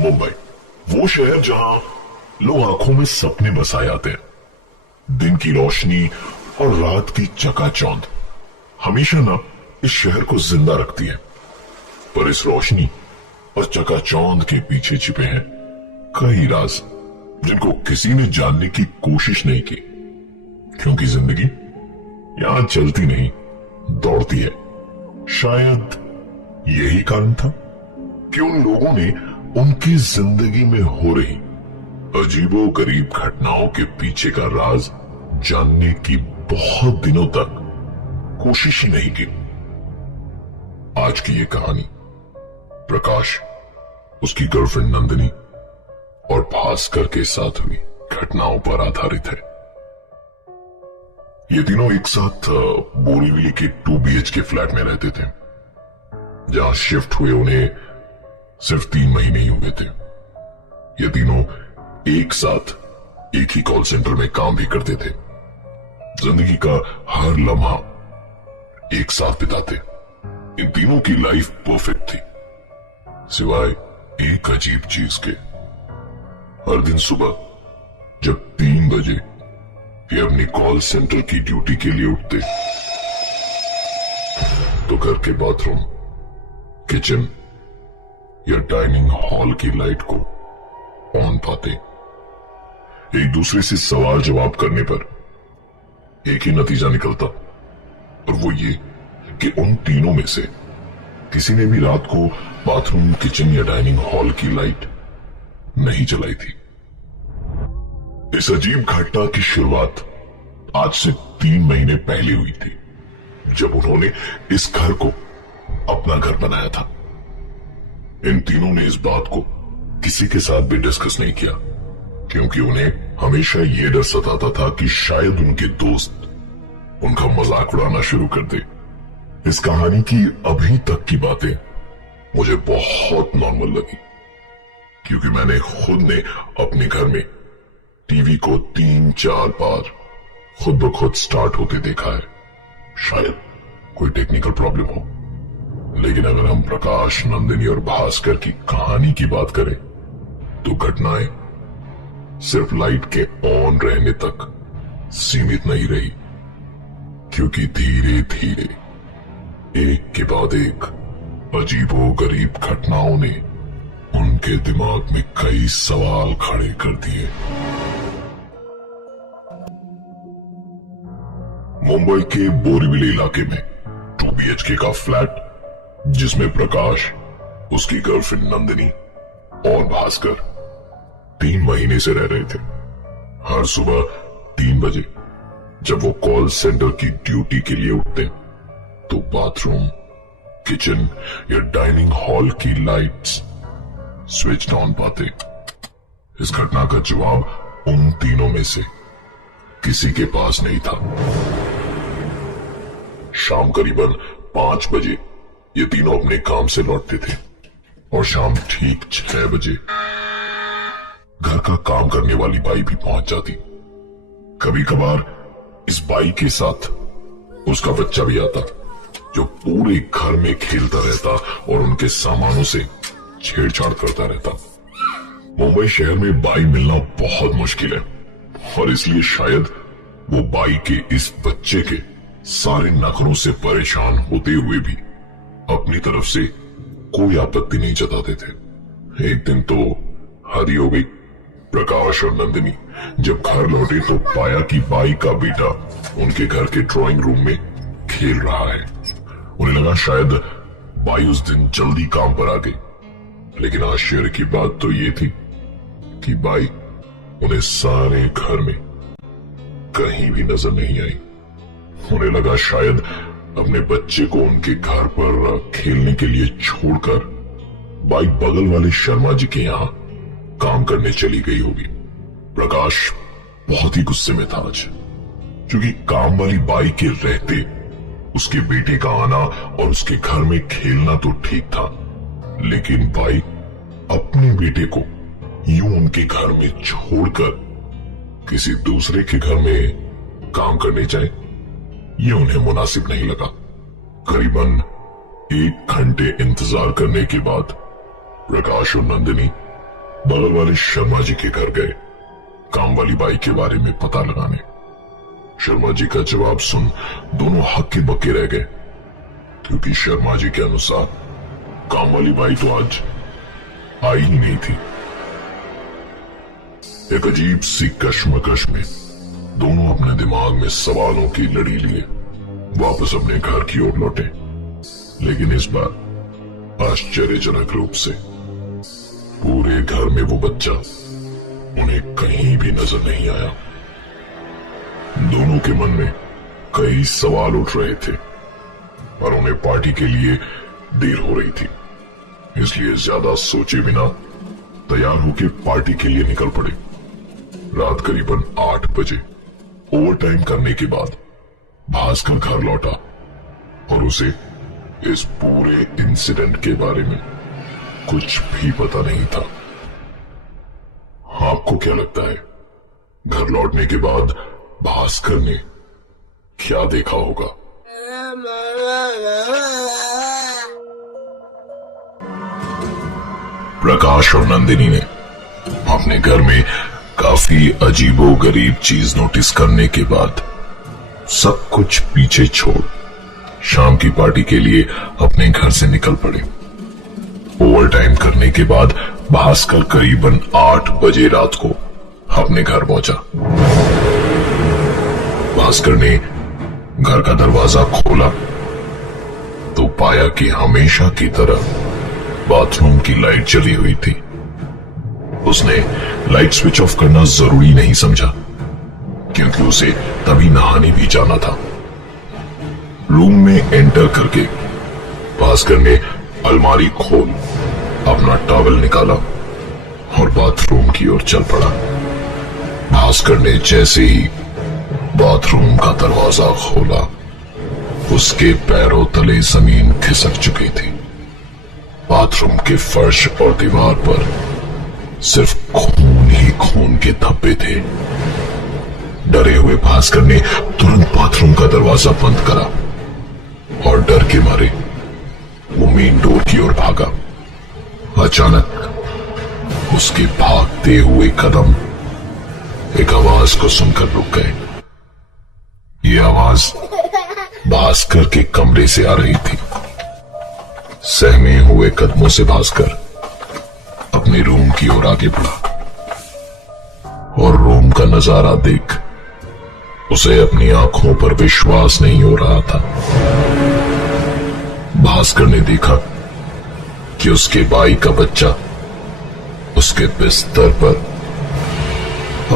मुंबई, वो शहर जहां लोग आंखों में सपने बसाए आते हैं। दिन की रोशनी और रात की चकाचौंध हमेशा ना इस शहर को जिंदा रखती है। पर इस रोशनी और चकाचौंध के पीछे छिपे हैं कई राज जिनको किसी ने जानने की कोशिश नहीं की, क्योंकि जिंदगी यहां चलती नहीं, दौड़ती है। शायद यही कारण था कि उन लोगों ने उनकी जिंदगी में हो रही अजीबो गरीब घटनाओं के पीछे का राज जानने की बहुत दिनों तक कोशिश ही नहीं की। आज की ये कहानी प्रकाश, उसकी गर्लफ्रेंड नंदिनी और भास्कर के साथ हुई घटनाओं पर आधारित है। ये तीनों एक साथ बोरीवली के 2 BHK फ्लैट में रहते थे। जहां शिफ्ट हुए उन्हें सिर्फ 3 महीने ही हुए थे। ये तीनों एक साथ एक ही कॉल सेंटर में काम भी करते थे। जिंदगी का हर लम्हा एक साथ बिताते। इन तीनों की लाइफ परफेक्ट थी, सिवाय एक अजीब चीज के। हर दिन सुबह जब 3 बजे ये अपनी कॉल सेंटर की ड्यूटी के लिए उठते तो घर के बाथरूम, किचन या डाइनिंग हॉल की लाइट को ऑन पाते। एक दूसरे से सवाल जवाब करने पर एक ही नतीजा निकलता, और वो ये कि उन तीनों में से किसी ने भी रात को बाथरूम, किचन या डाइनिंग हॉल की लाइट नहीं जलाई थी। इस अजीब घटना की शुरुआत आज से 3 महीने पहले हुई थी, जब उन्होंने इस घर को अपना घर बनाया था। इन तीनों ने इस बात को किसी के साथ भी डिस्कस नहीं किया, क्योंकि उन्हें हमेशा यह डर सताता था कि शायद उनके दोस्त उनका मजाक उड़ाना शुरू कर दे। इस कहानी की अभी तक की बातें मुझे बहुत नॉर्मल लगी, क्योंकि मैंने खुद ने अपने घर में टीवी को 3-4 बार खुद ब खुद स्टार्ट होते देखा है। शायद कोई टेक्निकल प्रॉब्लम हो, लेकिन अगर हम प्रकाश, नंदिनी और भास्कर की कहानी की बात करें तो घटनाएं सिर्फ लाइट के ऑन रहने तक सीमित नहीं रही, क्योंकि धीरे धीरे एक के बाद एक अजीबो गरीब घटनाओं ने उनके दिमाग में कई सवाल खड़े कर दिए। मुंबई के बोरीवली इलाके में 2 BHK का फ्लैट, जिसमें प्रकाश, उसकी गर्लफ्रेंड नंदिनी और भास्कर 3 महीने से रह रहे थे। हर सुबह 3 बजे जब वो कॉल सेंटर की ड्यूटी के लिए उठते तो बाथरूम, किचन या डाइनिंग हॉल की लाइट्स स्विच ऑन पाते। इस घटना का जवाब उन तीनों में से किसी के पास नहीं था। शाम करीबन 5 बजे ये तीनों अपने काम से लौटते थे, और शाम ठीक 6 बजे घर का काम करने वाली बाई भी पहुंच जाती। कभी कभार इस बाई के साथ उसका बच्चा भी आता, जो पूरे घर में खेलता रहता और उनके सामानों से छेड़छाड़ करता रहता। मुंबई शहर में बाई मिलना बहुत मुश्किल है, और इसलिए शायद वो बाई के इस बच्चे के सारे नखरों से परेशान होते हुए भी अपनी तरफ से कोई आपत्ति नहीं जताते थे। एक दिन तो हद ही हो गई। प्रकाश और नंदिनी जब घर लौटे तो पाया कि बाई का बेटा उनके घर के ड्राइंग रूम में खेल रहा है। उन्हें लगा शायद बाई उस दिन जल्दी काम पर आ गई, लेकिन आश्चर्य की बात तो ये थी कि बाई उन्हें सारे घर में कहीं भी नजर नहीं आई। उन्हें लगा शायद अपने बच्चे को उनके घर पर खेलने के लिए छोड़कर बाई बगल वाले शर्मा जी के यहां काम करने चली गई होगी। प्रकाश बहुत ही गुस्से में था आज, क्योंकि काम वाली बाई के रहते उसके बेटे का आना और उसके घर में खेलना तो ठीक था, लेकिन बाई अपने बेटे को यूं उनके घर में छोड़कर किसी दूसरे के घर में काम करने जाए, ये उन्हें मुनासिब नहीं लगा। करीबन 1 घंटे इंतजार करने के बाद प्रकाश और नंदिनी बगल वाले शर्मा जी के घर गए काम वाली बाई के बारे में पता लगाने। शर्मा जी का जवाब सुन दोनों हक्के बक्के रह गए, क्योंकि शर्मा जी के अनुसार काम वाली बाई तो आज आई ही नहीं थी। एक अजीब सी कश्मकश में दोनों अपने दिमाग में सवालों की लड़ी लिए वापस अपने घर की ओर लौटे, लेकिन इस बार आश्चर्यजनक रूप से पूरे घर में वो बच्चा उन्हें कहीं भी नजर नहीं आया। दोनों के मन में कई सवाल उठ रहे थे और उन्हें पार्टी के लिए देर हो रही थी, इसलिए ज्यादा सोचे बिना तैयार होकर पार्टी के लिए निकल पड़े। रात करीबन 8 बजे ओवर टाइम करने के बाद भास्कर घर लौटा और उसे इस पूरे इंसिडेंट के बारे में कुछ भी पता नहीं था। आपको क्या लगता है, घर लौटने के बाद भास्कर ने क्या देखा होगा? प्रकाश और नंदिनी ने अपने घर में काफी अजीबोगरीब चीज नोटिस करने के बाद सब कुछ पीछे छोड़ शाम की पार्टी के लिए अपने घर से निकल पड़े। ओवर टाइम करने के बाद भास्कर करीबन 8 बजे रात को अपने घर पहुंचा। भास्कर ने घर का दरवाजा खोला तो पाया कि हमेशा की तरह बाथरूम की लाइट जली हुई थी। उसने लाइट स्विच ऑफ करना जरूरी नहीं समझा, क्योंकि उसे तभी नहाने भी जाना था। रूम में एंटर करके भास्कर ने अलमारी खोल अपना टॉवल निकाला और बाथरूम की ओर चल पड़ा। भास्कर ने जैसे ही बाथरूम का दरवाजा खोला, उसके पैरों तले जमीन खिसक चुकी थी। बाथरूम के फर्श और दीवार पर सिर्फ खून ही खून के धब्बे थे। डरे हुए भास्कर ने तुरंत बाथरूम का दरवाजा बंद करा और डर के मारे वो मेन डोर की ओर भागा। अचानक उसके भागते हुए कदम एक आवाज को सुनकर रुक गए। ये आवाज भास्कर के कमरे से आ रही थी। सहमे हुए कदमों से भास्कर अपने रूम की ओर आगे बढ़ा और रूम का नजारा देख उसे अपनी आंखों पर विश्वास नहीं हो रहा था। भास्कर ने देखा कि उसके भाई का बच्चा उसके बिस्तर पर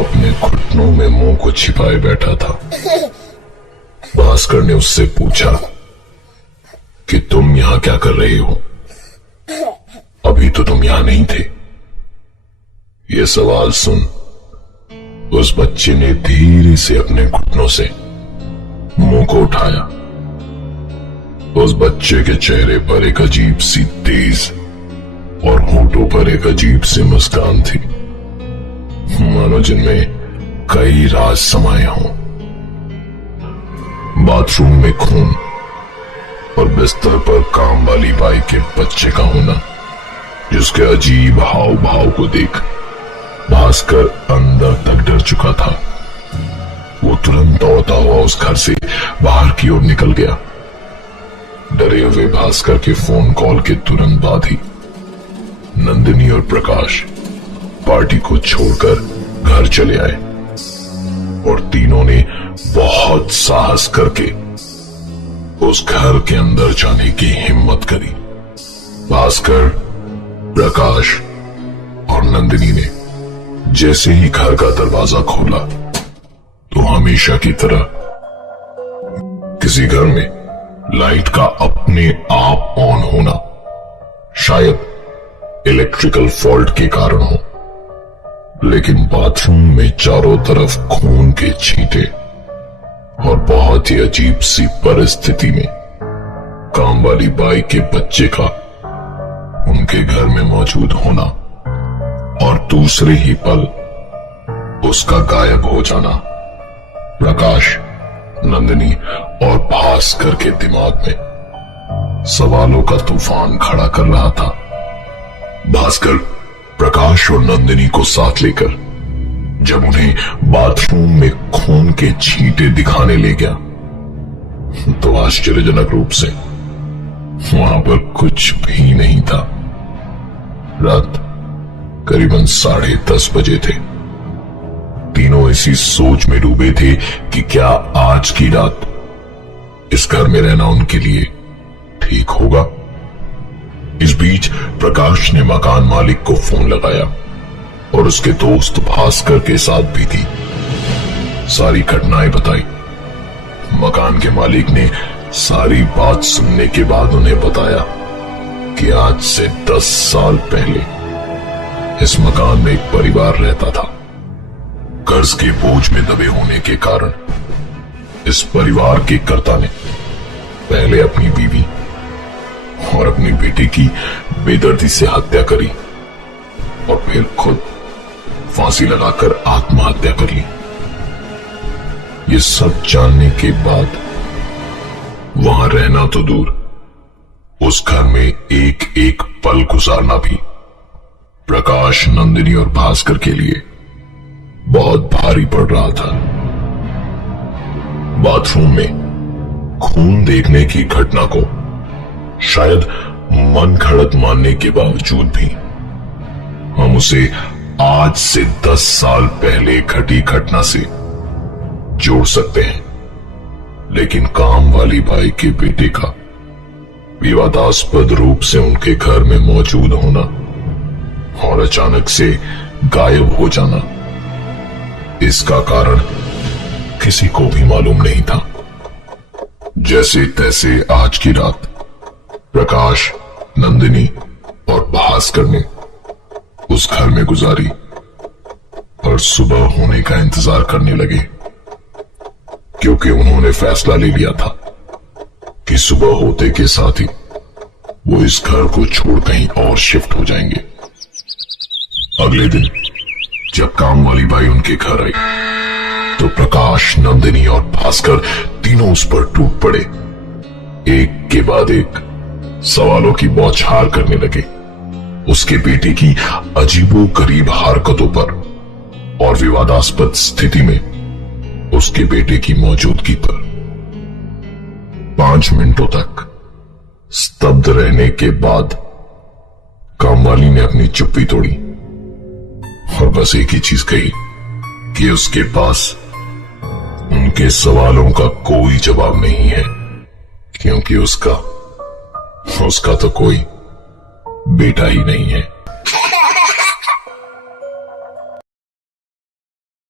अपने घुटनों में मुंह को छिपाए बैठा था। भास्कर ने उससे पूछा कि तुम यहां क्या कर रहे हो? अभी तो तुम यहां नहीं थे। यह सवाल सुन उस बच्चे ने धीरे से अपने घुटनों से मुंह को उठाया। उस बच्चे के चेहरे पर एक अजीब सी तेज और होठों पर एक अजीब सी मुस्कान थी, मानो जिनमें कई राज समाये हों। बाथरूम में खून और बिस्तर पर काम वाली बाई के बच्चे का होना, जिसके अजीब हाव भाव को देख भास्कर अंदर तक डर चुका था। वो तुरंत दौड़ता हुआ उस घर से बाहर की ओर निकल गया। डरे हुए भास्कर के फोन कॉल के तुरंत बाद ही नंदिनी और प्रकाश पार्टी को छोड़कर घर चले आए और तीनों ने बहुत साहस करके उस घर के अंदर जाने की हिम्मत करी। भास्कर, प्रकाश और नंदिनी ने जैसे ही घर का दरवाजा खोला तो हमेशा की तरह किसी घर में लाइट का अपने आप ऑन होना शायद इलेक्ट्रिकल फॉल्ट के कारण हो, लेकिन बाथरूम में चारों तरफ खून के छींटे और बहुत ही अजीब सी परिस्थिति में काम वाली बाई के बच्चे का उनके घर में मौजूद होना और दूसरे ही पल उसका गायब हो जाना प्रकाश, नंदिनी और भास्कर के दिमाग में सवालों का तूफान खड़ा कर रहा था। भास्कर प्रकाश और नंदिनी को साथ लेकर जब उन्हें बाथरूम में खून के छींटे दिखाने ले गया तो आश्चर्यजनक रूप से वहां पर कुछ भी नहीं था। रात करीबन 10:30 बजे थे। तीनों इसी सोच में डूबे थे कि क्या आज की रात इस घर में रहना उनके लिए ठीक होगा। इस बीच प्रकाश ने मकान मालिक को फोन लगाया और उसके दोस्त भास्कर के साथ भी थी सारी घटनाएं बताई। मकान के मालिक ने सारी बात सुनने के बाद उन्हें बताया कि आज से 10 साल पहले इस मकान में एक परिवार रहता था। कर्ज के बोझ में दबे होने के कारण इस परिवार के कर्ता ने पहले अपनी बीवी और अपनी बेटी की बेदर्दी से हत्या करी और फिर खुद फांसी लगाकर आत्महत्या कर ली। ये सब जानने के बाद वहां रहना तो दूर, उस घर में एक एक पल गुजारना भी प्रकाश, नंदिनी और भास्कर के लिए बहुत भारी पड़ रहा था। बाथरूम में खून देखने की घटना को शायद मन घड़त मानने के बावजूद भी हम उसे आज से 10 साल पहले घटी घटना से जोड़ सकते हैं। लेकिन काम वाली बाई के बेटे का विवादास्पद रूप से उनके घर में मौजूद होना और अचानक से गायब हो जाना, इसका कारण किसी को भी मालूम नहीं था। जैसे तैसे आज की रात प्रकाश, नंदिनी और भास्कर ने उस घर में गुजारी और सुबह होने का इंतजार करने लगे, क्योंकि उन्होंने फैसला ले लिया था कि सुबह होते के साथ ही वो इस घर को छोड़ कहीं और शिफ्ट हो जाएंगे। अगले दिन जब काम वाली बाई उनके घर आई तो प्रकाश, नंदिनी और भास्कर तीनों उस पर टूट पड़े। एक के बाद एक सवालों की बौछार करने लगे उसके बेटे की अजीबोगरीब हरकतों पर और विवादास्पद स्थिति में उसके बेटे की मौजूदगी पर। 5 मिनटों तक स्तब्ध रहने के बाद कामवाली ने अपनी चुप्पी तोड़ी और बस एक ही चीज कही कि उसके पास उनके सवालों का कोई जवाब नहीं है, क्योंकि उसका तो कोई बेटा ही नहीं है।